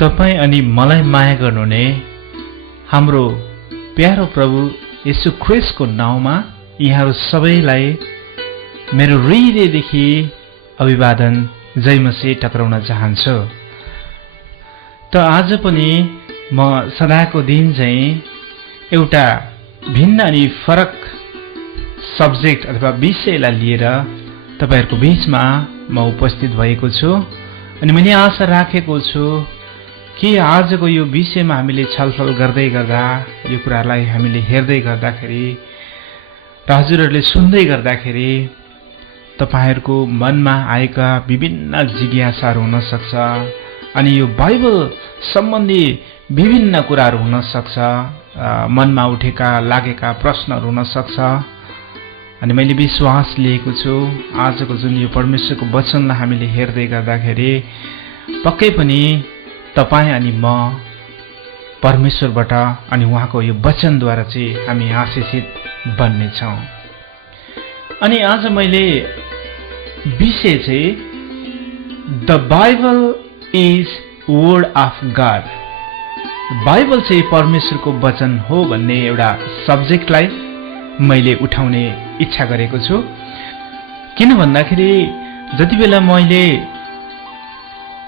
तपाईं अनि मलाई माया गर्नुहुने हाम्रो प्यारो प्रभु येशू ख्रीष्टको नाउँमा यहाँहरू सबैलाई मेरो हृदयदेखि अभिवादन जय मसीह टक्राउन चाहन्छु। त आज पनि म सदाको दिन चाहिँ एउटा भिन्न अनि फरक सब्जेक्ट अथवा विषयलाई लिएर तपाईहरुको बीचमा म उपस्थित भएको छु अनि मैले आशा राखेको छु कि आजको यो विषयमा हामीले छलफल गर्दै गर्दा यो कुरालाई हामीले हेर्दै गर्दाखेरि र हजुरहरूले सुन्दै गर्दाखेरि तपाईहरुको मनमा आएका विभिन्न जिज्ञासाहरू हुन सक्छ अनि यो बाइबल सम्बन्धी विभिन्न कुराहरू हुन सक्छ, मनमा उठेका लागेका प्रश्नहरू हुन सक्छ। अनि मैले विश्वास लिएको छु आजको जुन यो परमेश्वरको वचनलाई हामीले हेर्दै गर्दाखेरि पक्कै पनि तपाईं अनि म परमेश्वरबाट अनि उहाँको यो वचनद्वारा चाहिँ हामी आशीषित बन्नेछौँ। अनि आज मैले विषय चाहिँ the Bible is word of God, Bible चाहिँ परमेश्वरको वचन हो भन्ने एउटा सब्जेक्टलाई मैले उठाउने इच्छा गरेको छु। किन भन्दाखेरि जति बेला मैले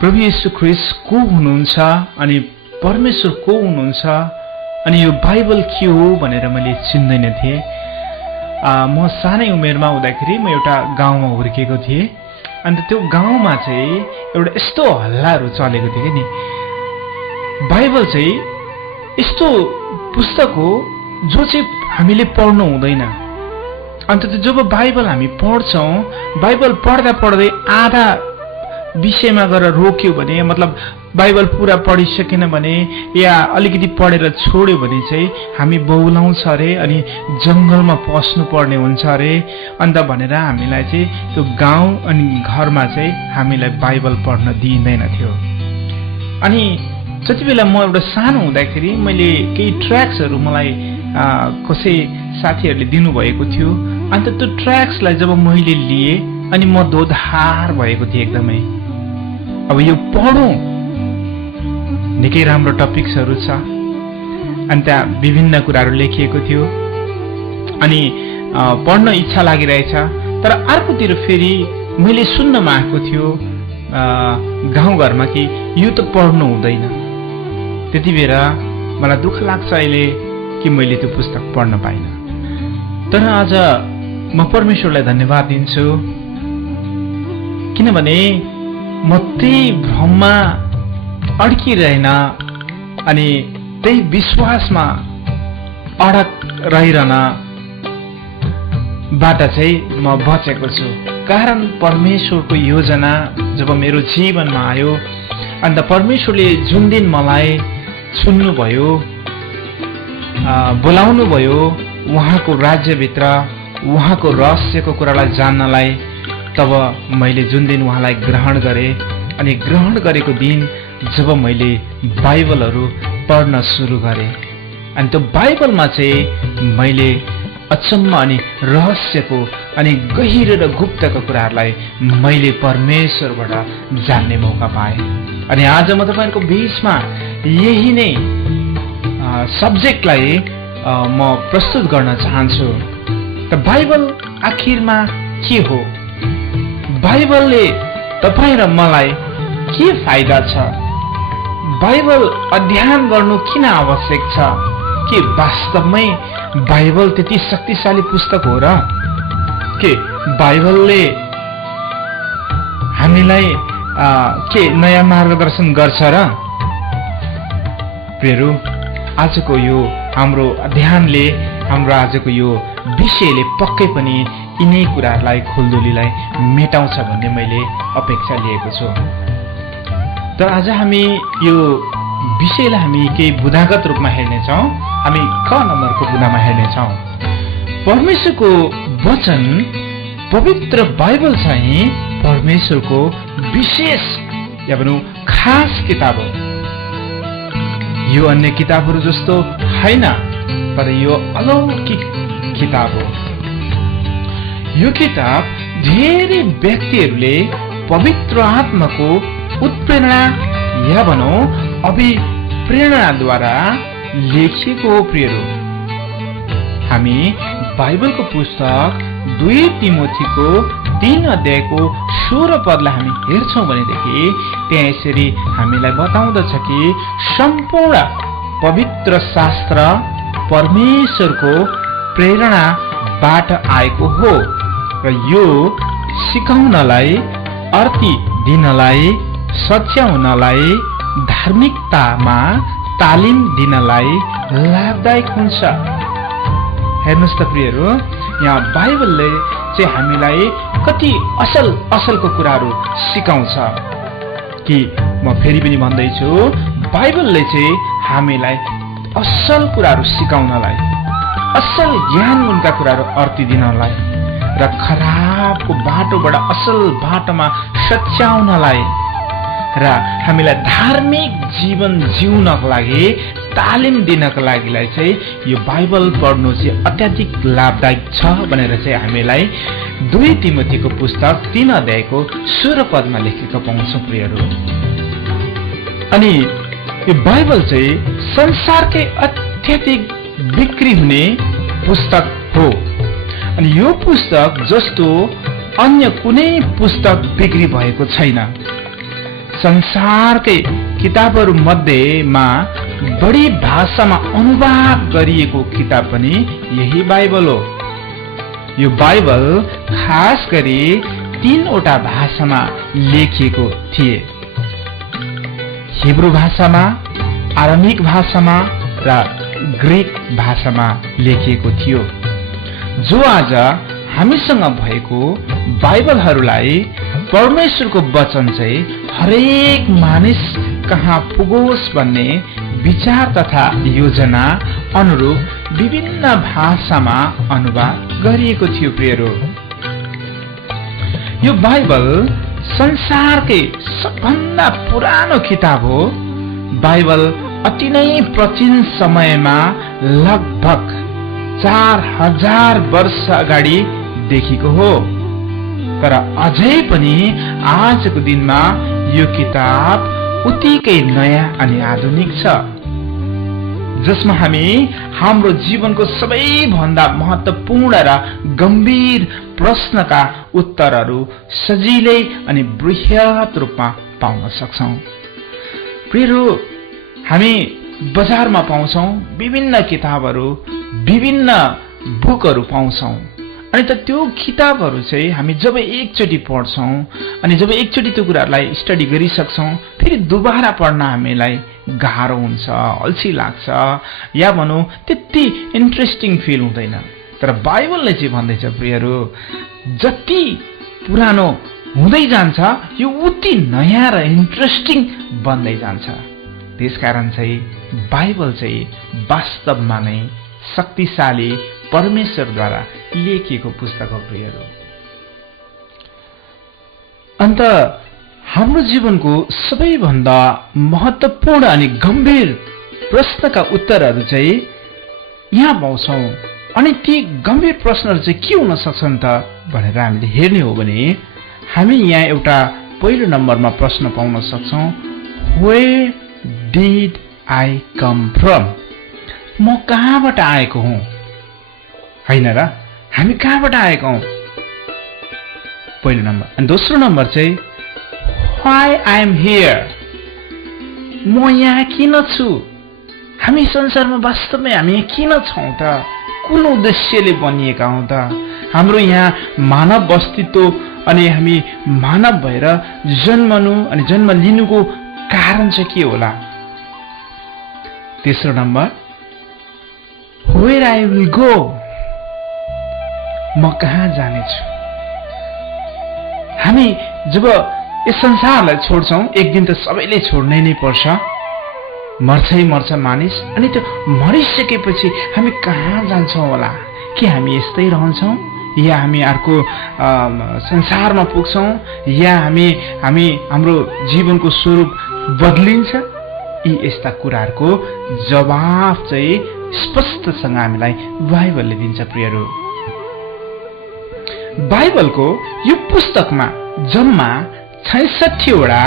प्रभु येशू ख्रीष्ट को हुनुहुन्छ अनि परमेश्वर को हुनुहुन्छ अनि यो बाइबल के हो भनेर मैले चिन्दैन थिएँ। म सानै उमेरमा हुँदाखेरि म एउटा गाउँमा हुर्केको थिएँ। अन्त त्यो गाउँमा चाहिँ एउटा यस्तो हल्लाहरू चलेको थियो कि नि, बाइबल चाहिँ यस्तो पुस्तक हो जो चाहिँ हामीले पढ्नु हुँदैन। अन्त जब बाइबल हामी पढ्छौँ, बाइबल पढ्दा पढ्दै आधा विषयमा गएर रोक्यो भने, मतलब बाइबल पुरा पढिसकेन भने या अलिकति पढेर छोड्यो भने चाहिँ हामी बौलाउँछ अरे अनि जङ्गलमा पस्नु पर्ने हुन्छ अरे अन्त भनेर हामीलाई चाहिँ त्यो गाउँ अनि घरमा चाहिँ हामीलाई बाइबल पढ्न दिइँदैन थियो। अनि जति बेला म एउटा सानो हुँदाखेरि मैले केही ट्र्याक्सहरू मलाई कसै साथीहरूले दिनुभएको थियो। अन्त त्यो ट्र्याक्सलाई जब मैले लिएँ अनि म दोधार भएको थिएँ एकदमै। अब यो पढौँ, निकै राम्रो टपिक्सहरू छ अनि त्यहाँ विभिन्न कुराहरू लेखिएको थियो अनि पढ्न इच्छा लागिरहेछ। तर अर्कोतिर फेरि मैले सुन्नमा आएको थियो गाउँघरमा कि यो त पढ्नु हुँदैन। त्यति बेला मलाई दुःख लाग्छ अहिले कि मैले त्यो पुस्तक पढ्न पाइनँ। तर आज म परमेश्वरलाई धन्यवाद दिन्छु किनभने म त्यही भ्रममा अड्किरहेन अनि त्यही विश्वासमा अडक रहिरहन बाट चाहिँ म बचेको छु। कारण परमेश्वरको योजना जब मेरो जीवनमा आयो अन्त परमेश्वरले जुन दिन मलाई चुन्नुभयो, बोलाउनु भयो उहाँको राज्यभित्र उहाँको रहस्यको कुरालाई जान्नलाई, तब मैले जुन दिन उहाँलाई ग्रहण गरेँ अनि ग्रहण गरेको दिन जब मैले बाइबलहरू पढ्न सुरु गरेँ अनि त्यो बाइबलमा चाहिँ मैले अचम्म अनि रहस्यको अनि गहिरो र गुप्तको कुराहरूलाई मैले परमेश्वरबाट जान्ने मौका पाएँ। अनि आज म तपाईहरुको बीचमा यही नै सब्जेक्टलाई म प्रस्तुत गर्न चाहन्छु। त बाइबल आखिरमा के हो? बाइबलले तपाईं र मलाई के फाइदा छ? बाइबल अध्ययन गर्नु किन आवश्यक छ? के वास्तवमै बाइबल त्यति शक्तिशाली पुस्तक हो र? के बाइबलले हामीलाई के नयाँ मार्गदर्शन गर्छ र? प्रियहरू, आजको यो हाम्रो अध्ययनले, हाम्रो आजको यो विषयले पक्कै पनि यिनै कुराहरूलाई खुल्दुलीलाई मेटाउँछ भन्ने मैले अपेक्षा लिएको छु। तर आज हामी यो विषयलाई हामी केही बुदागत रूपमा हेर्नेछौँ। हामी क नम्बरको बुदामा हेर्नेछौँ। परमेश्वरको वचन, पवित्र बाइबल चाहिँ परमेश्वरको विशेष या भनौँ खास किताब हो। यो अन्य किताबहरू जस्तो होइन, तर यो अलौकिक किताब हो। यो किताब धेरै व्यक्तिहरूले पवित्र आत्माको उत्प्रेरणा या भनौँ अभिप्रेरणाद्वारा लेखिएको हो प्रियहरू। हामी बाइबलको पुस्तक 2 तिमोथीको 3 अध्यायको 16 पदलाई हामी हेर्छौं भनेदेखि त्यहाँ यसरी हामीलाई बताउँदछ कि सम्पूर्ण पवित्र शास्त्र परमेश्वरको प्रेरणाबाट आएको हो र यो सिकाउनलाई, अर्ती दिनलाई, सच्याउनलाई, धार्मिकतामा तालिम दिनलाई लाभदायक हुन्छ। हेर्नुस् त प्रियहरू, यहाँ बाइबलले चाहिँ हामीलाई कति असल असलको कुराहरू सिकाउँछ कि म फेरि पनि भन्दैछु, बाइबलले चाहिँ हामीलाई असल कुराहरू सिकाउनलाई, असल ज्ञान गुणका कुराहरू अर्ती दिनलाई र खराबको बाटोबाट असल बाटोमा सच्याउनलाई र हामीलाई धार्मिक जीवन जिउनको लागि तालिम दिनको लागि चाहिँ यो बाइबल पढ्नु चाहिँ अत्याधिक लाभदायक छ भनेर चाहिँ हामीलाई 2 तिमोथीको पुस्तक 3 अध्यायको 16 पदमा लेखेको पाउँछौं प्रियहरू। अनि यो बाइबल चाहिँ संसारकै अत्याधिक बिक्री हुने पुस्तक हो। अनि यो पुस्तक जस्तो अन्य कुनै पुस्तक बिक्री भएको छैन। संसारकै किताबहरू मध्येमा बढी भाषामा अनुवाद गरिएको किताब पनि यही बाइबल हो। यो बाइबल खास गरी 3वटा भाषामा लेखिएको थिए। हिब्रू भाषामा, आरामिक भाषामा र ग्रीक भाषामा लेखिएको थियो। जो आज हामीसँग भएको बाइबलहरूलाई परमेश्वरको वचन चाहिँ हरेक मानिस कहाँ पुगोस् भन्ने विचार तथा योजना अनुरूप विभिन्न भाषामा अनुवाद गरिएको थियो प्रियहरू। यो बाइबल संसारकै सबभन्दा पुरानो किताब हो। बाइबल अति नै प्राचीन समयमा लगभग 4000 वर्ष अगाडि देखिएको हो। तर अझै पनि आजको दिनमा यो किताब उत्तिकै नयाँ अनि आधुनिक छ, जसमा हामी हाम्रो जीवनको सबैभन्दा महत्त्वपूर्ण र गम्भीर प्रश्नका उत्तरहरू सजिलै अनि बृहत रूपमा पाउन सक्छौं। प्रियहरू, हामी बजारमा पाउँछौं विभिन्न किताबहरू, विभिन्न बुकहरू पाउँछौं। अनि त त्यो किताबहरू चाहिँ हामी जब एकचोटि पढ्छौं अनि जब एकचोटि त्यो कुराहरूलाई स्टडी गरिसक्छौं, फेरि दुबारा पढ्न हामीलाई गाह्रो हुन्छ, अल्छी लाग्छ, या भनौँ त्यति इन्ट्रेस्टिङ फिल हुँदैन। तर बाइबलले चाहिँ भन्दैछ प्रियहरू, जति पुरानो हुँदै जान्छ यो उति नयाँ र इन्ट्रेस्टिङ बन्दै जान्छ। त्यसकारण चाहिँ बाइबल चाहिँ वास्तवमा नै शक्तिशाली परमेश्वरद्वारा लेखिएको पुस्तक हो प्रियहरू। अन्त हाम्रो जीवनको सबैभन्दा महत्त्वपूर्ण अनि गम्भीर प्रश्नका उत्तरहरू चाहिँ यहाँ पाउँछौं। अनि ती गम्भीर प्रश्नहरू चाहिँ के हुन सक्छन् त भनेर हामीले हेर्ने हो भने हामी यहाँ एउटा पहिलो नम्बरमा प्रश्न पाउन सक्छौं, Where did I come from? म कहाँबाट आएको हुँ? हैन र, हामी कहाँबाट आएका हौं? पहिलो नम्बर। अनि दोस्रो नम्बर चाहिँ Why I am here? म यहाँ किन छु? हामी संसारमा वास्तवमै हामी किन छौं त? कुन उद्देश्यले बनिएका हौं त? हाम्रो यहाँ मानव अस्तित्व अनि हामी मानव भएर जन्मनु अनि जन्म लिनुको कारण चाहिँ के होला? तेस्रो number Where I will go? म कहाँ जानेछु? हामी जब यस संसारलाई छोड्छौं, एक दिन त सबैले छोड्नै नै पर्छ, मर्छै मर्छ मानिस। अनि त्यो मरिसकेपछि हामी कहाँ जान्छौं होला? के हामी यस्तै रहन्छौं या हामी अर्को संसारमा पुग्छौं या हामी हाम्रो जीवनको स्वरूप बदलिन्छ? यी यस्ता कुराहरूको जवाफ चाहिँ स्पष्टसँग हामीलाई बाइबलले दिन्छ प्रियहरू। बाइबलको यो पुस्तकमा जम्मा 66 वटा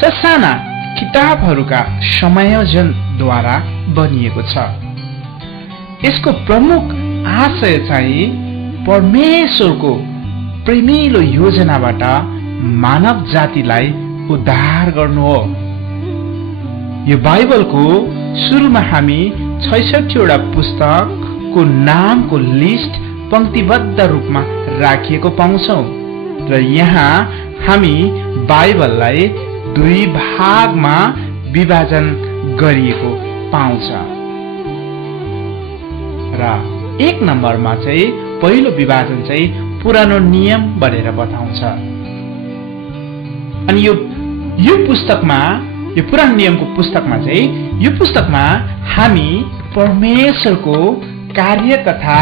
ससाना किताबहरूका संयोजनद्वारा बनिएको छ। यसको प्रमुख आशय चाहिँ परमेश्वरको प्रेमिलो योजनाबाट मानव जातिलाई उद्धार गर्नु हो। यो बाइबलको सुरुमा हामी 66वटा पुस्तकको नामको लिस्ट पंक्तिबद्ध रूपमा राखिएको पाउँछौं र यहाँ हामी बाइबललाई 2 भागमा विभाजन गरिएको पाउँछ र 1 नम्बरमा चाहिँ पहिलो विभाजन चाहिँ पुरानो नियम भनेर बताउँछ। अनि यो पुस्तकमा, यो पुरानो नियमको पुस्तकमा चाहिँ, यो पुस्तकमा हामी परमेश्वरको कार्य तथा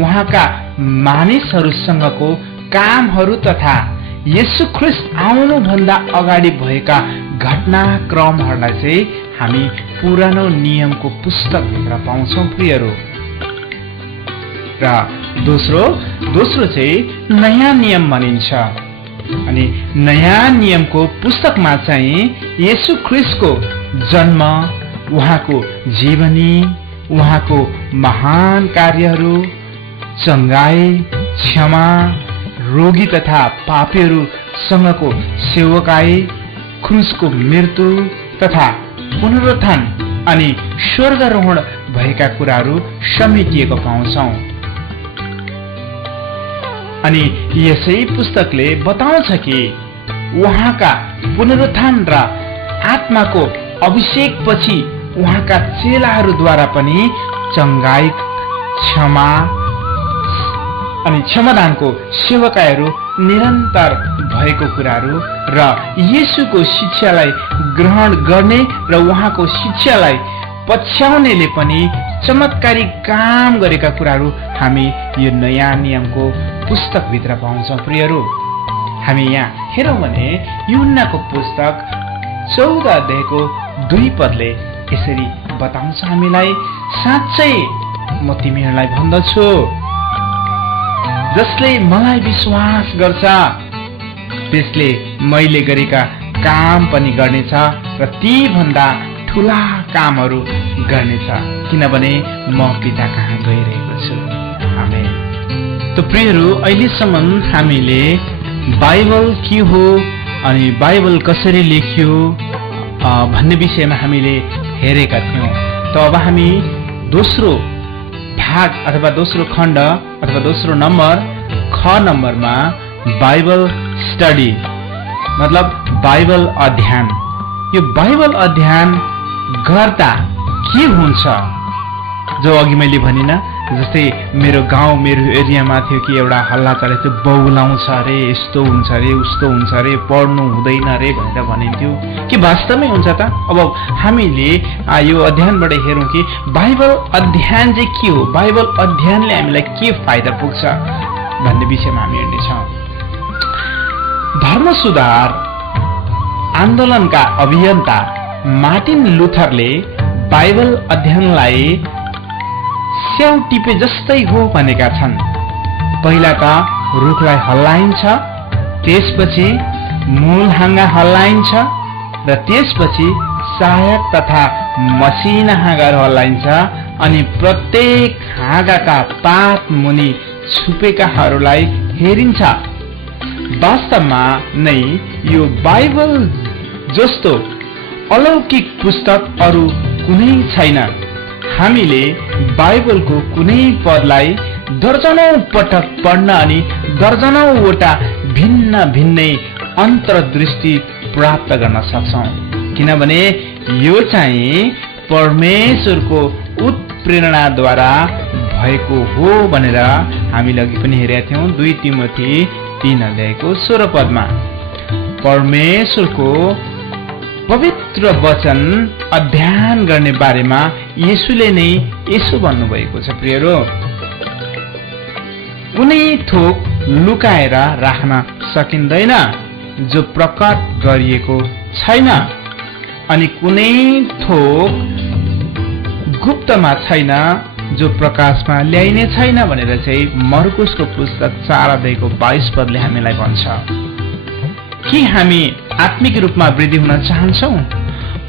उहाँका मानिसहरूसँगको कामहरू तथा येशू ख्रीष्ट आउनुभन्दा अगाडि भएका घटनाक्रमहरूलाई चाहिँ हामी पुरानो नियमको पुस्तकभित्र पाउँछौं प्रियहरू। र दोस्रो चाहिँ नयाँ नियम भनिन्छ। अनि नयाँ नियमको पुस्तकमा चाहिँ येशू ख्रीष्टको जन्म, उहाँको जीवनी, उहाँको महान कार्यहरू, चंगाई, क्षमा, रोगी तथा पापीहरूसँगको सेवकाई, क्रुसको मृत्यु तथा पुनरुत्थान अनि स्वर्गारोहण भएका कुराहरू समेटिएको पाउँछौं। अनि यसै पुस्तकले बताउँछ कि उहाँका पुनरुत्थान र आत्माको अभिषेक पछि उहाँका चेलाहरूद्वारा पनि चंगाई, क्षमा अनि क्षमादानको सेवकाईहरू निरन्तर भएको कुराहरू र येशूको शिक्षालाई ग्रहण गर्ने र उहाँको शिक्षालाई पछ्याउनेले पनि चमत्कारिक काम गरेका कुराहरू हामी यो नयाँ नियमको पुस्तकभित्र पाउँछौं प्रियहरू। हामी यहाँ हेरौं भने यूहन्नाको पुस्तक 14 अध्यायको 2 पदले यसरी बताउँछ हामीलाई, साँच्चै म तिमीहरूलाई भन्दछु, जसले मलाई विश्वास गर्छ त्यसले मैले गरेका काम पनि गर्नेछ र ती भन्दा ठूला कामहरू गर्नेछ, किनभने म पिता कहाँ गइरहेको छु। आमेन। त प्रियहरू, अहिलेसम्म हामीले बाइबल के हो अनि बाइबल कसरी लेखियो भन्ने विषयमा हामीले हेरेका थियौं। त अब हामी दोस्रो भाग अथवा दोस्रो खण्ड अथवा दोस्रो नम्बर ख नम्बरमा बाइबल स्टडी मतलब बाइबल अध्ययन, यो बाइबल अध्ययन गर्दा के हुन्छ, जो अघि मैले भनिन जस्तै मेरो गाउँ मेरो एरियामा थियो कि एउटा हल्ला चलेको थियो, बौलाउँछ अरे, यस्तो हुन्छ अरे, उस्तो हुन्छ अरे, पढ्नु हुँदैन अरे भनेर भनिन्थ्यो कि वास्तवमै हुन्छ त? अब हामीले यो अध्ययनबाट हेरौँ कि बाइबल अध्ययन चाहिँ के हो, बाइबल अध्ययनले हामीलाई के फाइदा पुग्छ भन्ने विषयमा हामी हेर्नेछौँ। धर्म सुधार आन्दोलनका अभियन्ता मार्टिन लुथरले बाइबल अध्ययनलाई स्याउ टिपे जस्तै हो भनेका छन्। पहिला त रुखलाई हल्लाइन्छ, त्यसपछि मूल हाँगा हल्लाइन्छ र त्यसपछि सहायक तथा मसिना हाँगाहरू हल्लाइन्छ अनि प्रत्येक हाँगाका पात मुनि छुपेकाहरूलाई हेरिन्छ। वास्तवमा नै यो बाइबल जस्तो अलौकिक पुस्तक अरू कुनै छैन। हामीले बाइबलको कुनै पदलाई दर्जनौं पटक पढ्न अनि दर्जनौंवटा भिन्न भिन्नै अन्तर्दृष्टि प्राप्त गर्न सक्छौं, किनभने यो चाहिँ परमेश्वरको उत्प्रेरणाद्वारा भएको हो भनेर हामीले अघि पनि हेरेका थियौं। 2 तिमोथी 3 अध्यायको 16 पदमा परमेश्वरको पवित्र वचन अध्ययन गर्ने बारेमा येशूले नै यसो भन्नुभएको छ, प्रियरो, कुनै थोक लुकाएर राख्न सकिँदैन जो प्रकट गरिएको छैन अनि कुनै थोक गुप्तमा छैन जो प्रकाशमा ल्याइने छैन भनेर चाहिँ मर्कुसको पुस्तक 4 अध्यायको 22 पदले हामीलाई भन्छ। के हामी आत्मिक रूपमा वृद्धि हुन चाहन्छौं?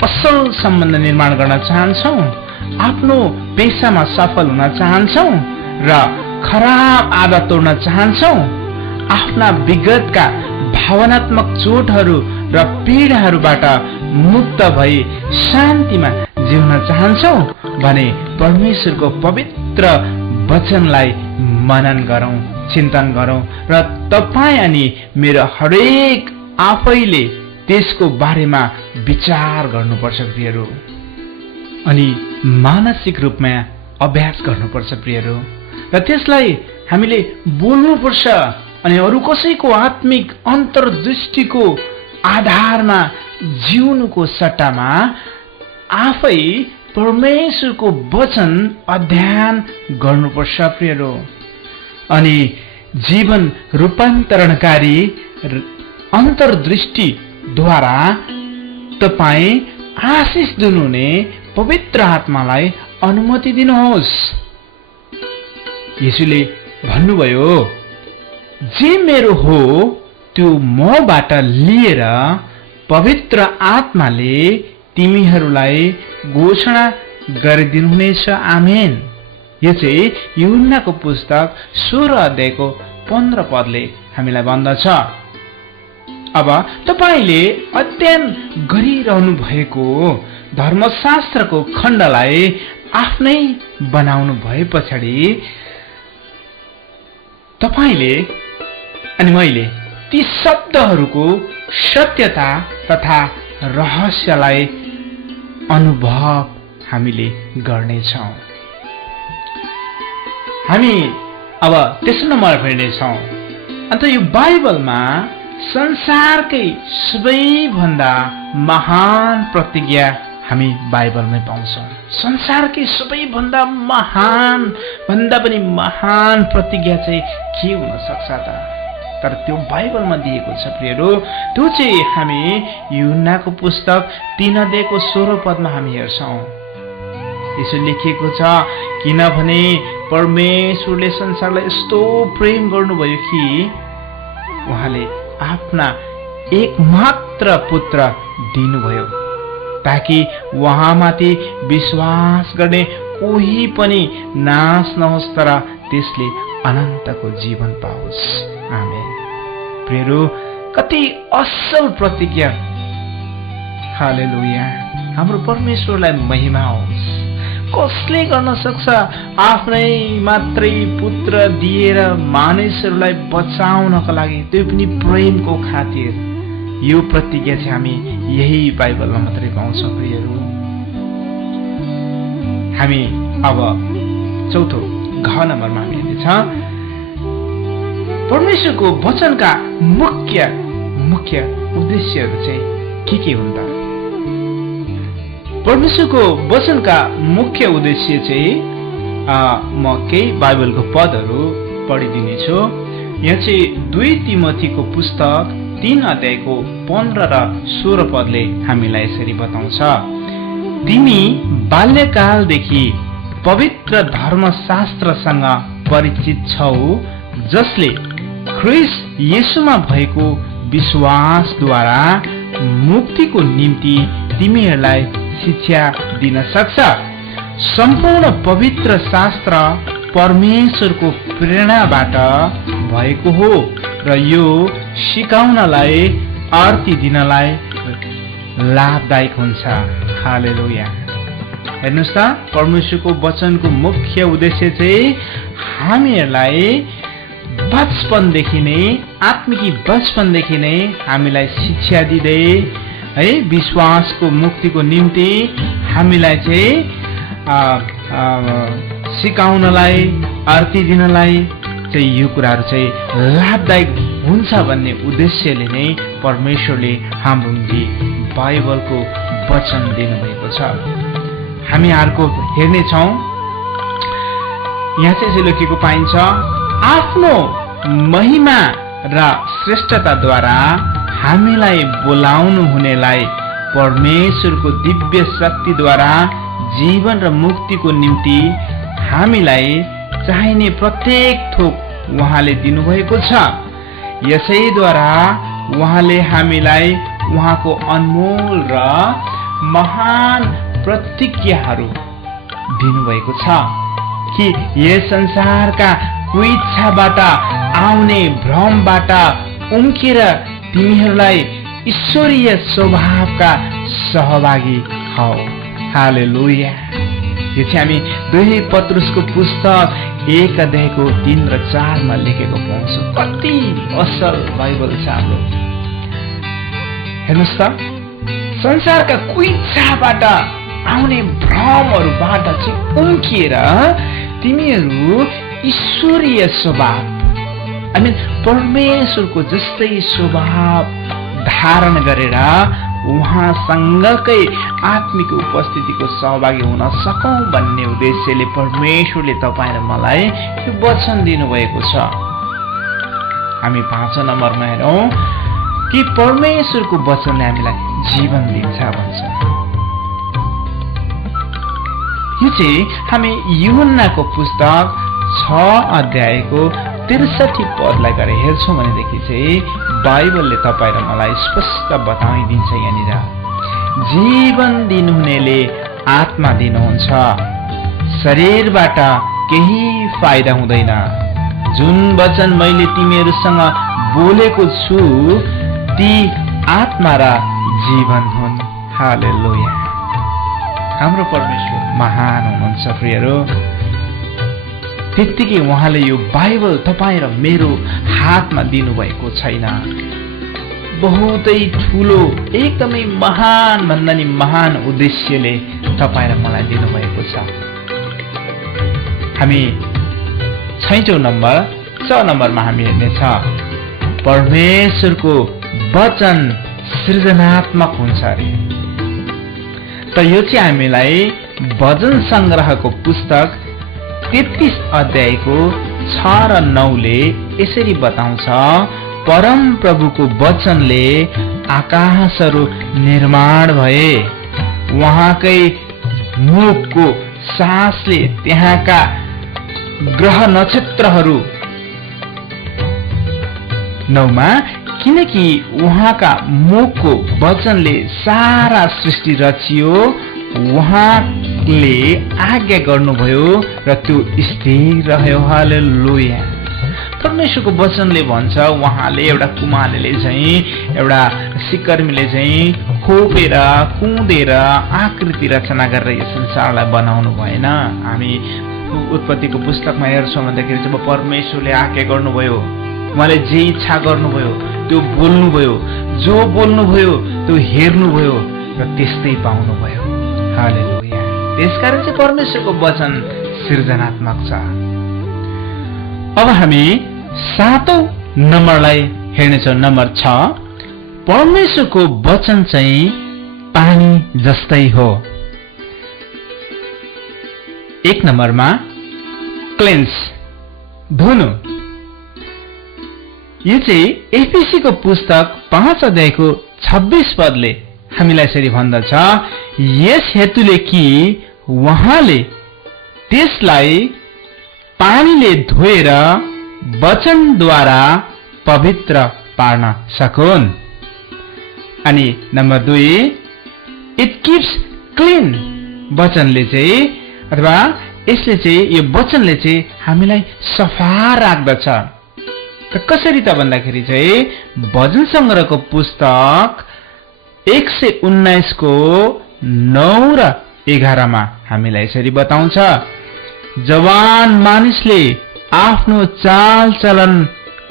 पसल सम्बन्ध निर्माण गर्न चाहन्छौ, आफ्नो पेशामा सफल हुन चाहन्छौ र खराब आदत तोड्न चाहन्छौ, आफ्ना विगतका भावनात्मक चोटहरू र पीडाहरूबाट मुक्त भई शान्तिमा जिउन चाहन्छौ भने परमेश्वरको पवित्र वचनलाई मनन गरौं, चिन्तन गरौं र तपाईं अनि मेरो हरेक आफैले त्यसको बारेमा विचार गर्नुपर्छ प्रियहरू, अनि मानसिक रूपमा अभ्यास गर्नुपर्छ प्रियहरू, र त्यसलाई हामीले बोल्नुपर्छ अनि अरू कसैको आत्मिक अन्तर्दृष्टिको आधारमा जिउनुको सट्टामा आफै परमेश्वरको वचन अध्ययन गर्नुपर्छ प्रियहरू। अनि जीवन रूपान्तरणकारी अन्तर्दृष्टिद्वारा तपाईँ आशिष दिनुहुने पवित्र आत्मालाई अनुमति दिनुहोस्। येशूले भन्नुभयो, जे मेरो हो त्यो मबाट लिएर पवित्र आत्माले तिमीहरूलाई घोषणा गरिदिनुहुनेछ। आमेन। यो चाहिँ यूहन्नाको पुस्तक 16 अध्यायको 15 पदले हामीलाई भन्दछ। अब तपाईले अध्ययन गरिरहनु भएको धर्मशास्त्रको खण्डलाई आफ्नै बनाउनु भए पछाडि तपाईले अनि मैले ती शब्दहरूको सत्यता तथा रहस्यलाई अनुभव हामीले गर्नेछौँ। हामी अब तेस्रो नम्बरमा हेर्नेछौँ। अन्त यो बाइबलमा संसारकै सबैभन्दा महान प्रतिज्ञा हामी बाइबलमै पाउँछौँ। संसारकै सबैभन्दा महान भन्दा पनि महान प्रतिज्ञा चाहिँ के हुन सक्छ त? तर त्यो बाइबलमा दिएको छ प्रियहरू। त्यो चाहिँ हामी यूहन्नाको पुस्तक 3 अध्यायको 16 पदमा हामी हेर्छौँ। यसो लेखिएको छ, किनभने परमेश्वरले संसारलाई यस्तो प्रेम गर्नुभयो कि उहाँले आफ्ना एकमात्र पुत्र दिनुभयो, ताकि उहाँमाथि विश्वास गर्ने कोही पनि नाश नहोस्, तर त्यसले अनन्तको जीवन पाओस्। आमेन। प्रियहरू, कति असल प्रतिज्ञा! हालेलुया। हाम्रो परमेश्वरलाई महिमा होस्। कसले गर्न सक्छ? आफ्नै मात्रै पुत्र दिएर मानिसहरूलाई बचाउनको लागि, त्यो पनि प्रेमको खातिर। यो प्रतिज्ञा चाहिँ हामी यही बाइबलमा मात्रै पाउँछौँ प्रियहरू। हामी अब चौथो घ नम्बरमा हामी हेर्नेछ, परमेश्वरको वचनका मुख्य उद्देश्यहरू चाहिँ के हुन् त? परमेश्वरको वचनका मुख्य उद्देश्य चाहिँ म केही बाइबलको पदहरू पढिदिनेछु। यहाँ चाहिँ 2 तिमोथीको पुस्तक 3 अध्यायको 15 र 16 पदले हामीलाई यसरी बताउँछ, तिमी बाल्यकालदेखि पवित्र धर्मशास्त्रसँग परिचित छौ, जसले ख्रीष्ट येशूमा भएको विश्वासद्वारा मुक्तिको निम्ति तिमीहरूलाई शिक्षा दिन सक्छ। सम्पूर्ण पवित्र शास्त्र परमेश्वरको प्रेरणाबाट भएको हो र यो सिकाउनलाई, आर्ती दिनलाई लाभदायक हुन्छ। हालेलुया। हेर्नुहोस् त, परमेश्वरको वचनको मुख्य उद्देश्य चाहिँ हामीहरूलाई बचपनदेखि नै, आत्मिकी बचपनदेखि नै हामीलाई शिक्षा दिँदै है, विश्वासको मुक्तिको निम्ति हामीलाई चाहिँ सिकाउनलाई, आर्ती दिनलाई चाहिँ यो कुराहरू चाहिँ लाभदायक हुन्छ भन्ने उद्देश्यले नै परमेश्वरले हाम्रो निम्ति बाइबलको वचन दिनुभएको छ। हामी अर्को हेर्नेछौँ। यहाँ चाहिँ लेखेको पाइन्छ, आफ्नो महिमा र श्रेष्ठताद्वारा हामीलाई बोलाउनु हुनेलाई परमेश्वरको दिव्य शक्तिद्वारा जीवन र मुक्तिको निम्ति हामीलाई चाहिने प्रत्येक थोक उहाँले दिनुभएको छ। यसैद्वारा उहाँले हामीलाई उहाँको अनमोल र महान प्रतिज्ञाहरू दिनुभएको छ कि यस संसारका कुइच्छाबाट आउने भ्रमबाट उम्केर तिमीहरूलाई ईश्वरीय स्वभावका सहभागी हौ। हालेलुया। यो चाहिँ हामी 2 पत्रुसको पुस्तक 1 अध्यायको 3 र 4 मा लेखेको पाउँछौँ। कति असल बाइबल छ हाम्रो। हेर्नुहोस् त, संसारका कुइच्छाबाट आउने भ्रमहरूबाट चाहिँ उम्किएर तिमीहरू ईश्वरीय स्वभाव परमेश्वरको जस्तै स्वभाव धारण गरेर उहाँसँगकै आत्मिक उपस्थितिको सहभागी हुन सकौं भन्ने उद्देश्यले परमेश्वरले तपाईं र मलाई यो वचन दिनुभएको छ। हामी 5 नम्बरमा हेरौं कि परमेश्वरको वचनले हामीलाई जीवन दिन्छ भन्छ। यो चाहिँ हामी यूहन्नाको पुस्तक 6 अध्यायको 63 पदलाई गएर हेर्छौं भनेदेखि चाहिँ बाइबलले तपाईं र मलाई स्पष्ट बताइदिन्छ। यहाँनिर जीवन दिनुहुनेले आत्मा दिनुहुन्छ, शरीरबाट केही फाइदा हुँदैन। जुन वचन मैले तिमीहरूसँग बोलेको छु ती आत्मा र जीवन हुन्। हालेलुया। हाम्रो परमेश्वर महान हुनुहुन्छ प्रियहरू। त्यतिकै उहाँले यो बाइबल तपाईं र मेरो हातमा दिनुभएको छैन। बहुतै ठूलो, एकदमै महान भन्दा नि महान उद्देश्यले तपाईं र मलाई दिनुभएको छ। हामी 6 नम्बरमा हामी हेर्नेछ परमेश्वरको वचन सृजनात्मक हुन्छ अरे। त यो चाहिँ हामीलाई भजन संग्रहको पुस्तक 33 अध्यायको 6 र 9 ले यसरी बताउँछ, परम प्रभुको वचनले आकाशहरू निर्माण भए, उहाँकै मुखको सासले त्यहाँका ग्रह नक्षत्रहरू। 9 मा किनकि उहाँका मुखको वचनले सारा सृष्टि रचियो, उहाँले आज्ञा गर्नुभयो र त्यो स्थिर रह्यो। हालेलुया। परमेश्वरको वचनले भन्छ उहाँले एउटा कुमालेले चाहिँ एउटा सिकर्मीले चाहिँ खोपेर कुँदेर आकृति रचना गरेर यो संसारलाई बनाउनु भएन। हामी उत्पत्तिको पुस्तकमा हेर्छौँ भन्दाखेरि जब परमेश्वरले आज्ञा गर्नुभयो, उहाँले जे इच्छा गर्नुभयो त्यो बोल्नुभयो, जो बोल्नुभयो त्यो हेर्नुभयो र त्यस्तै पाउनुभयो। हालेलुया। त्यसकारण चाहिँ परमेश्वरको वचन सृजनात्मक छ। अब हामी 7औं नम्बरलाई हेर्नेछौँ। नम्बर 6, परमेश्वरको वचन चाहिँ पानी जस्तै हो। 1 नम्बरमा क्लेन्स, धुनु। यो चाहिँ एफिसीको पुस्तक 5 अध्यायको 26 पदले हामीलाई यसरी भन्दछ, यस हेतुले कि उहाँले त्यसलाई पानीले धोएर वचनद्वारा पवित्र पार्न सकुन्। अनि नम्बर 2, इट किप्स क्लिन। वचनले चाहिँ अथवा यसले चाहिँ यो वचनले चाहिँ हामीलाई सफा राख्दछ। त कसरी त भन्दाखेरि चाहिँ भजन संग्रहको पुस्तक 119 को 9 र 11 मा हामीलाई यसरी बताउँछ, जवान मानिसले आफ्नो चालचलन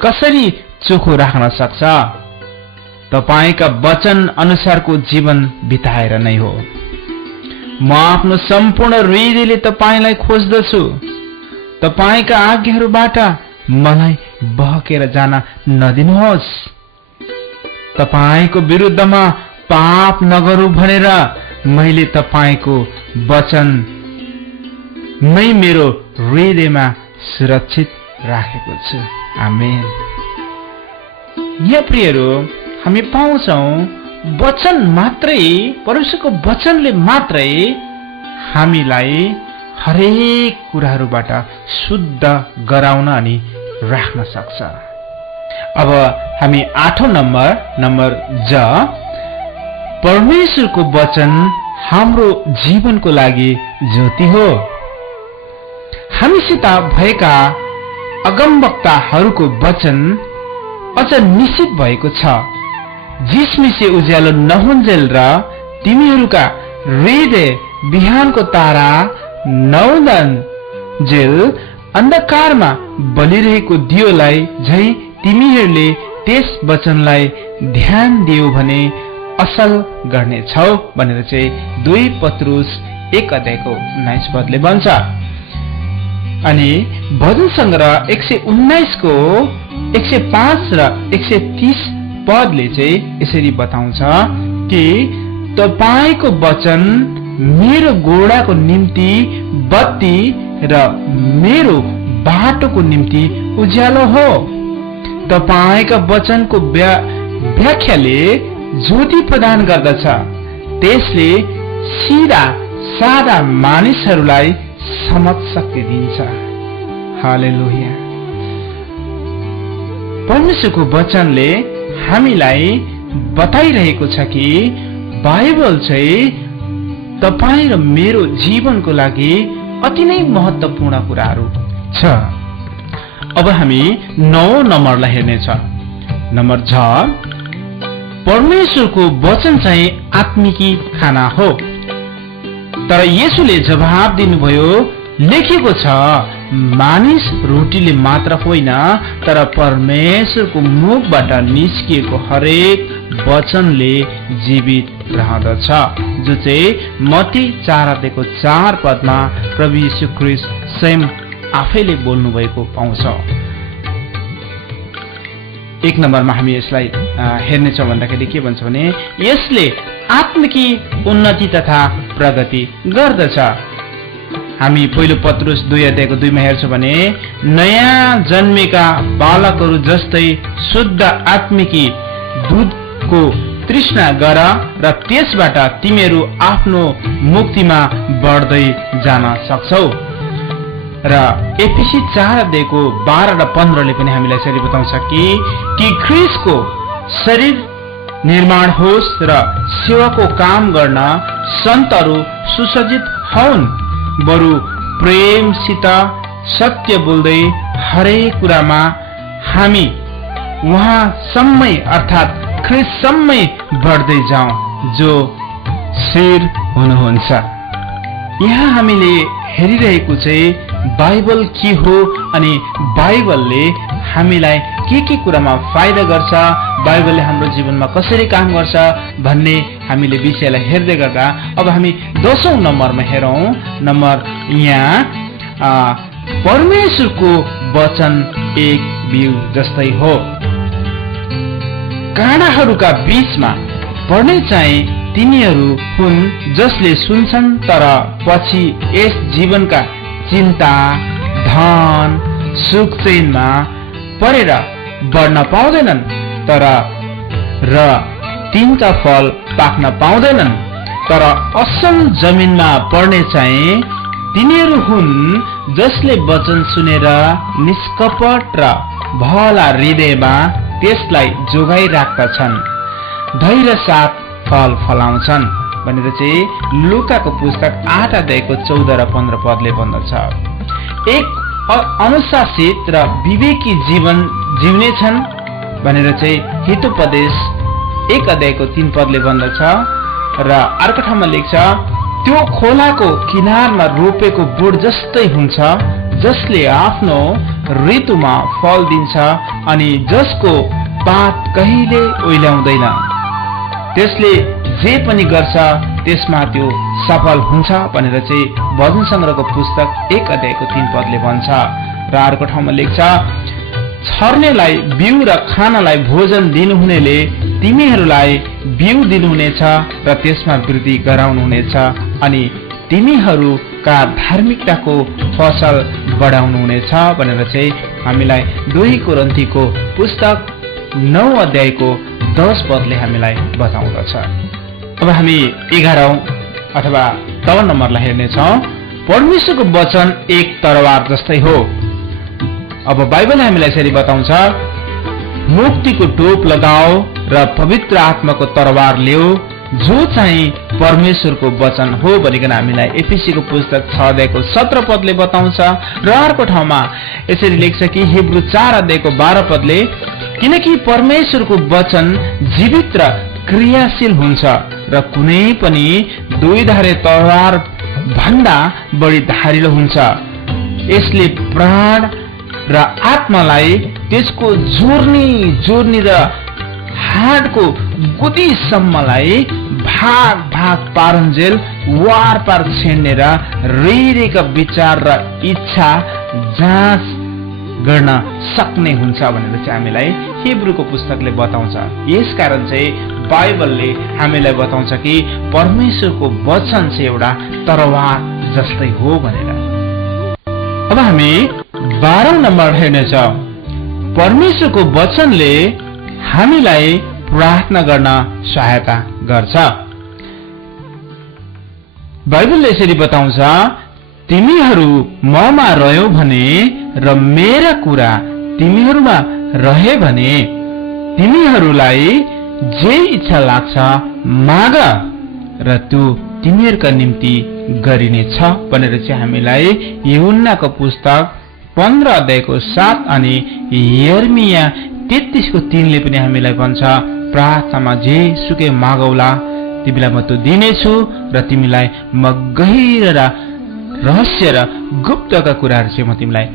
कसरी चोखो राख्न सक्छ? तपाईका वचन अनुसारको जीवन बिताएर नै हो। म आफ्नो सम्पूर्ण हृदयले तपाईलाई खोज्दछु। तपाईका आज्ञाहरूबाट मलाई बहकेर जान नदिनुहोस्। तपाईको विरुद्धमा पाप नगरौँ भनेर मैले तपाईको वचन मेरो हृदयमा सुरक्षित राखेको छु। आमेन। यहाँ प्रियहरू, हामी पाउँछौं वचन मात्रै, परमेश्वरको वचनले मात्रै हामीलाई हरेक कुराहरूबाट शुद्ध गराउन अनि राख्न सक्छ। अब हामी 8औं नम्बर ज, परमेश्वरको वचन हाम्रो जीवनको लागि ज्योति हो। हामीसित भएका अगमवक्ताहरूको वचन अझ निश्चित भएको छ, जिसमिसे उज्यालो नहुन्जेल र तिमीहरूका हृदय बिहानको तारा नहुन्जेल अन्धकारमा बलिरहेको दियोलाई झै तिमीहरूले त्यस वचनलाई ध्यान दियो भने असल गर्नेछौ भनेर चाहिँ 2 पत्रुस 1:19 पदले भन्छ। अनि भजन संग्रह 119 को 105 र 130 पदले चाहिँ यसरी बताउँछ कि तपाईको वचन मेरो गोडाको निम्ति बत्ती र मेरो बाटोको निम्ति उज्यालो हो। तपाईका वचनको व्याख्याले ज्योति प्रदान गर्दछ, त्यसले सिधा सादा मानिसहरूलाई समझ शक्ति दिन्छ। हालेलुया। परमेश्वरको वचनले हामीलाई बताइरहेको छ कि बाइबल चाहिँ तपाईं र मेरो जीवनको लागि अति नै महत्त्वपूर्ण कुराहरू छ। अब हामी 9 नम्बरलाई हेर्नेछ। नम्बर 6, परमेश्वरको वचन चाहिँ आत्मिकी खाना हो। तर येशूले जवाब दिनुभयो, लेखेको छ मानिस रोटीले मात्र होइन तर परमेश्वरको मुखबाट निस्किएको हरेक वचनले जीवित रहँदछ, जो चाहिँ मत्ती 4:4 पदमा प्रभु यीशु ख्रीष्ट स्वयं आफैले बोल्नु भएको पाउँछ। 1 नम्बरमा हामी यसलाई हेर्नेछौँ भन्दाखेरि के भन्छ भने यसले आत्मिकी उन्नति तथा प्रगति गर्दछ। हामी पहिलो पत्रुस 2:2 मा हेर्छौँ भने नयाँ जन्मेका बालकहरू जस्तै शुद्ध आत्मिकी दूधको तृष्णा गर र त्यसबाट तिमीहरू आफ्नो मुक्तिमा बढ्दै जान सक्छौ। र एफिसी 4:12 र 15 ले पनि हामीलाई यसरी बताउँछ कि ख्रीष्टको शरीर निर्माण होस् र सेवाको काम गर्न सन्तहरू सुसज्जित हौन्, बरु प्रेमसित सत्य बोल्दै हरेक कुरामा हामी उहाँसम्मै अर्थात् ख्रीष्टसम्मै बढ्दै जाउँ, जो शिर हुनुहुन्छ। यहाँ हामीले हेरिरहेको चाहिँ बाइबल के हो अनि बाइबलले हामीलाई के कुरामा फाइदा गर्छ, बाइबलले हाम्रो जीवनमा कसरी काम गर्छ भन्ने हामीले विषयलाई हेर्दै गर्दा अब हामी 10औं नम्बरमा हेरौँ। नम्बर यहाँ परमेश्वरको वचन एक बिउ जस्तै हो। काँडाहरूका बीचमा पर्ने चाहिँ तिनीहरू हुन् जसले सुन्छन् तर पछि यस जीवनका चिन्ता धन सुख चैनमा परेर बढ्न पाउँदैनन् तर र तिनका फल पाक्न पाउँदैनन्। तर असल जमिनमा पर्ने चाहिँ तिनीहरू हुन् जसले वचन सुनेर निष्कपट र भला हृदयमा त्यसलाई जोगाइ राख्दछन्, धैर्य साथ फल फलाउँछन् भनेर चाहिँ लुकाको पुस्तक 8:14 र 15 पदले भन्दछ। एक अनुशासित र विवेकी जीवन जिउनेछन् भनेर चाहिँ हितोपदेश 1:3 पदले भन्दछ। र अर्को ठाउँमा लेख्छ, त्यो खोलाको किनारमा रोपेको बोट जस्तै हुन्छ जसले आफ्नो ऋतुमा फल दिन्छ अनि जसको पात कहिले ओइल्याउँदैन, त्यसले जे पनि गर्छ त्यसमा त्यो सफल हुन्छ भनेर चाहिँ भजन संग्रहको पुस्तक 1:3 पदले भन्छ। र अर्को ठाउँमा लेख्छ, छर्नेलाई बिउ र खानालाई भोजन दिनुहुनेले तिमीहरूलाई बिउ दिनुहुनेछ र त्यसमा वृद्धि गराउनुहुनेछ अनि तिमीहरूका धार्मिकताको फसल बढाउनुहुनेछ भनेर चाहिँ हामीलाई 2 कोरिन्थीको पुस्तक 9:10 पदले हामीलाई बताउँदछ। अब हामी 11औं अथवा 53 नम्बरलाई हेर्नेछौँ। परमेश्वरको वचन एक तरवार जस्तै हो। अब बाइबलले हामीलाई यसरी बताउँछ, मुक्तिको टोप लगाओ र पवित्र आत्माको तरवार ल्याऊ जो चाहिँ परमेश्वरको वचन हो भनिकन हामीलाई एफिसीको पुस्तक 6:17 बताउँछ। र अर्को ठाउँमा यसरी लेख्छ कि हिब्रू 4:12 किनकि परमेश्वरको वचन जीवित र क्रियाशील हुन्छ र कुनै पनि दुईधारे तलवार भन्दा बढी धारिलो हुन्छ। यसले प्राण र आत्मालाई त्यसको जोर्नी र हाडको गुदीसम्मलाई भाग भाग पारुन्जेल वार पार छेड्ने र हृदयका विचार र इच्छा जाँच गर्न सक्ने हुन्छ भनेर चाहिँ हामीलाई हिब्रूको पुस्तकले बताउँछ। यसकारण चाहिँ बाइबलले हामीलाई बताउँछ कि परमेश्वरको वचन चाहिँ एउटा तरवार जस्तै हो भनेर। अब हामी 12 नम्बर हेर्नेछ। परमेश्वरको वचनले हामीलाई प्रार्थना गर्न सहायता गर्छ। बाइबलले यसरी बताउँछ, तिमीहरू ममा रह्यौ भने र मेरा कुरा तिमीहरूमा रहे भने तिमीहरूलाई जे इच्छा लाग्छ माग र त्यो तिमीहरूका निम्ति गरिनेछ भनेर चाहिँ हामीलाई यूहन्नाको पुस्तक 15:7 अनि यर्मिया 33:3 पनि हामीलाई भन्छ, प्रार्थनामा जे सुकै मागौला तिमीलाई म त्यो दिनेछु र तिमीलाई म गहिरो र रहस्य र गुप्तका कुराहरू चाहिँ म तिमीलाई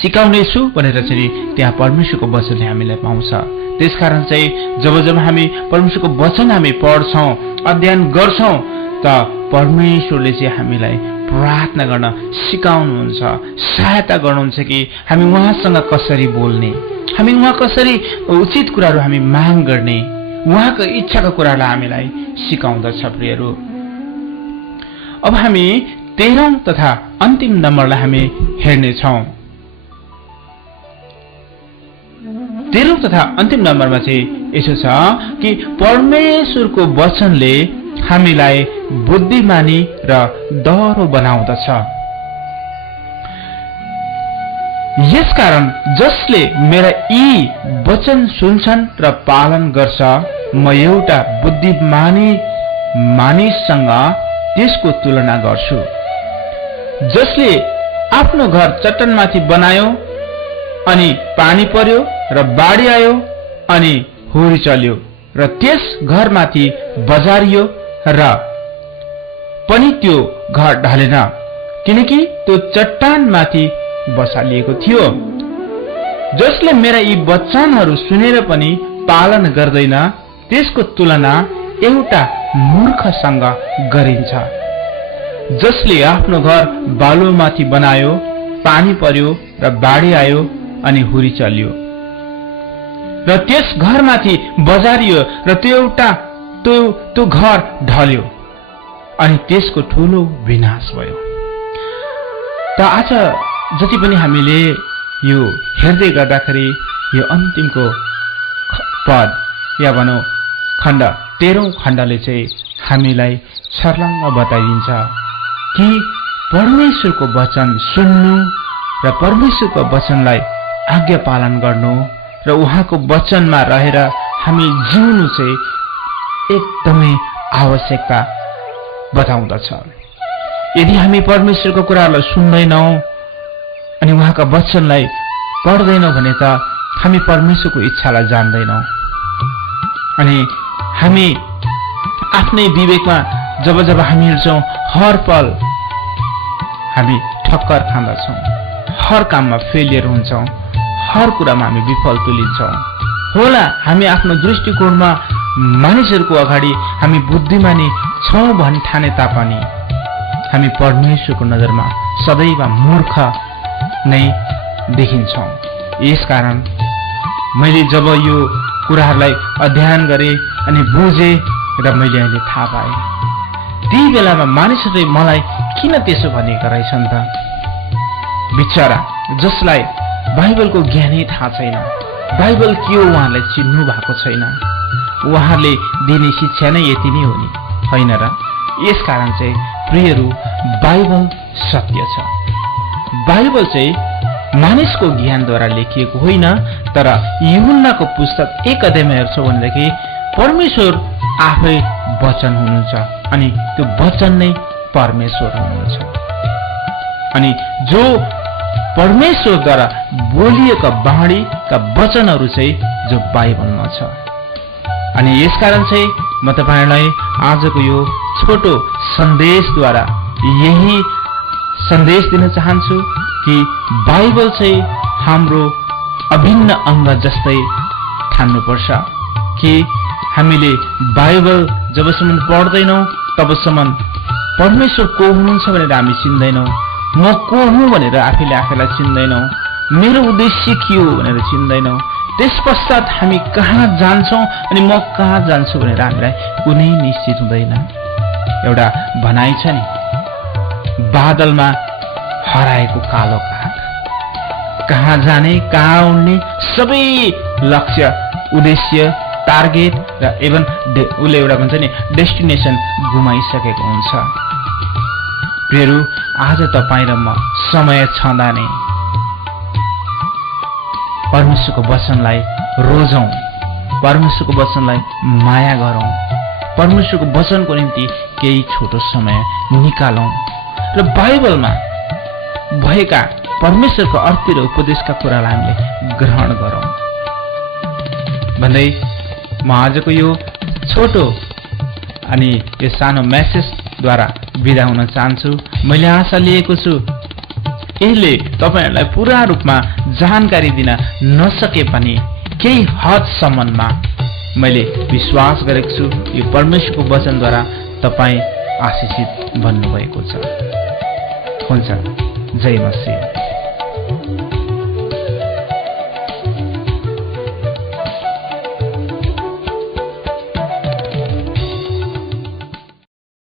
सिकाउनेछु भनेर चाहिँ त्यहाँ परमेश्वरको वचनले हामीलाई पाउँछ। त्यसकारण चाहिँ जब हामी परमेश्वरको वचन हामी पढ्छौं, अध्ययन गर्छौं त परमेश्वरले चाहिँ हामीलाई प्रार्थना गर्न सिकाउनुहुन्छ, सहायता गर्नुहुन्छ कि हामी उहाँसँग कसरी बोल्ने, हामी उहाँ कसरी उचित कुराहरू हामी माग गर्ने, उहाँको इच्छाका कुरालाई हामीलाई सिकाउँदछ। प्रियहरू, अब हामी 13औं तथा अन्तिम नम्बरलाई हामी हेर्नेछौँ। 13औं तथा अन्तिम नम्बरमा चाहिँ यसो छ कि परमेश्वरको वचनले हामीलाई बुद्धिमानी र दह्रो बनाउँदछ। यसकारण जसले मेरा यी वचन सुन्छन् र पालन गर्छ, म एउटा बुद्धिमानी मानिससँग त्यसको तुलना गर्छु। जसले आफ्नो घर चट्टानमाथि बनायो अनि पानी पर्यो र बाढी आयो अनि हुरी चल्यो र त्यस घरमाथि बजारियो र पनि त्यो घर ढलेन, किनकि त्यो चट्टानमाथि बसालिएको थियो। जसले मेरा यी वचनहरू सुनेर पनि पालन गर्दैन, त्यसको तुलना एउटा मूर्खसँग गरिन्छ। जसले आफ्नो घर बालुमाथि बनायो, पानी पर्यो र बाढी आयो अनि हुरी चल्यो र त्यस घरमाथि बजारियो र त्यो घर ढल्यो अनि त्यसको ठूलो विनाश भयो। त आज जति पनि हामीले यो हेर्दै गर्दाखेरि यो अन्तिमको पद या भनौं खण्ड 13औं खण्डले चाहिँ हामीलाई छर्लङ्ग बताइदिन्छ कि परमेश्वरको वचन सुन्नु र परमेश्वरको वचनलाई आज्ञा पालन गर्नु र उहाँको वचनमा रहेर हामी जिउनु चाहिँ एकदमै आवश्यकता बताउँदछ। यदि हामी परमेश्वरको कुराहरूलाई सुन्दैनौं अनि उहाँका वचनलाई पढ्दैनौं भने त हामी परमेश्वरको इच्छालाई जान्दैनौं अनि हामी आफ्नै विवेकमा जब हामी हिँड्छौं हर पल हामी ठक्कर खाँदछौं, हर काममा फेलियर हुन्छौं, हर कुरामा हामी विफल तुलिन्छौं। होला हामी आफ्नो दृष्टिकोणमा मानिसहरूको अगाडि हामी बुद्धिमानी छौं भनी ठाने तापनि हामी परमेश्वरको नजरमा सदैव मूर्ख नै देखिन्छौं। यसकारण मैले जब यो कुराहरूलाई अध्ययन गरे अनि बुझे र मैले अहिले थाहा पाएँ, ती बेलामा मानिसहरूले मलाई किन त्यसो भनेका रहेछन् त? बिचरा जसलाई बाइबलको ज्ञानै थाहा छैन, बाइबल के हो उहाँलाई चिन्नु भएको छैन, उहाँले दिने शिक्षा नै यति नै हो नि, होइन र? यसकारण चाहिँ प्रियहरू, बाइबल सत्य छ। बाइबल चाहिँ मानिसको ज्ञानद्वारा लेखिएको होइन, तर यूहन्नाको पुस्तक 1 अध्यायमा हेर्छौं भनेदेखि परमेश्वर आफै वचन हुनुहुन्छ अनि त्यो वचन नै परमेश्वर हुनुहुन्छ। अनि जो परमेश्वरद्वारा बोलिएका बाणीका वचनहरू चाहिँ जो बाइबलमा छ। अनि यसकारण चाहिँ म तपाईहरुलाई आजको यो छोटो सन्देशद्वारा यही सन्देश दिन चाहन्छु कि बाइबल चाहिँ हाम्रो अभिन्न अंग जस्तै ठान्नुपर्छ कि हामीले बाइबल जबसम्म पढ्दैनौं तबसम्म परमेश्वर को हुनुहुन्छ भनेर हामी चिन्दैनौं, म को हुँ भनेर आफैले आफैलाई चिन्दैनौं, मेरो उद्देश्य के हो भनेर चिन्दैनौं। त्यसपश्चात हामी कहाँ जान्छौं अनि म कहाँ जान्छु भनेर हामीलाई कुनै निश्चित हुँदैन। एउटा भनाइ छ नि, बादलमा हराएको कालो काग, कहाँ जाने कहाँ उड्ने सबै लक्ष्य उद्देश्य टार्गेट र इभन उसले एउटा भन्छ नि डेस्टिनेसन गुमाइसकेको हुन्छ। प्रियहरू, आज तपाईं र म समय छँदा नै परमेश्वरको वचनलाई रोजौं, परमेश्वरको वचनलाई माया गरौं, परमेश्वरको वचनको निम्ति केही छोटो समय निकालौं र बाइबलमा भएका परमेश्वरको अर्थ र उपदेशका कुरालाई हामीले ग्रहण गरौं भन्दै म आजको यो छोटो अनि यो सानो मेसेजद्वारा बिदा हुन चाहन्छु। मैले आशा लिएको छु यसले तपाईहरुलाई पूरा रूपमा जानकारी दिन नसके पनि केही हदसम्ममा मैले विश्वास गरेको छु यो परमेश्वरको वचनद्वारा तपाई आशीषित बन्नुभएको छ। हुन्छ। जय मसीह।